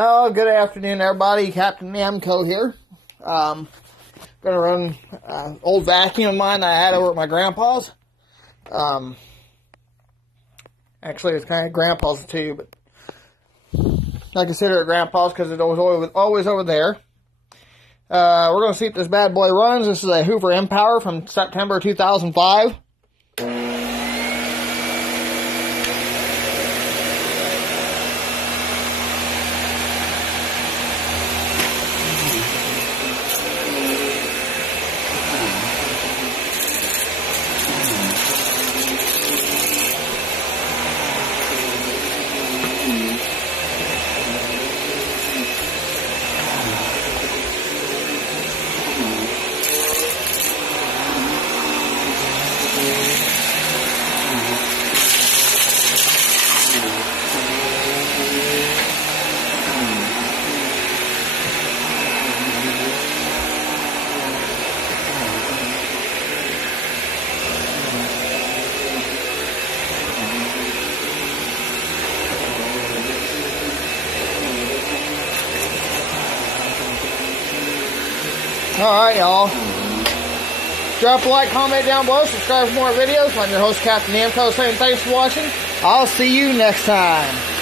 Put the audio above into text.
Oh, good afternoon, everybody. Captain Namco here. Gonna run old vacuum of mine I had over at my grandpa's. Actually, it's kind of grandpa's too, but I consider it grandpa's because it was always over there. We're gonna see if this bad boy runs. This is a Hoover Empower from September 2005. Alright, y'all. Drop a like, comment down below, subscribe for more videos. I'm your host, Captain Namco, saying thanks for watching. I'll see you next time.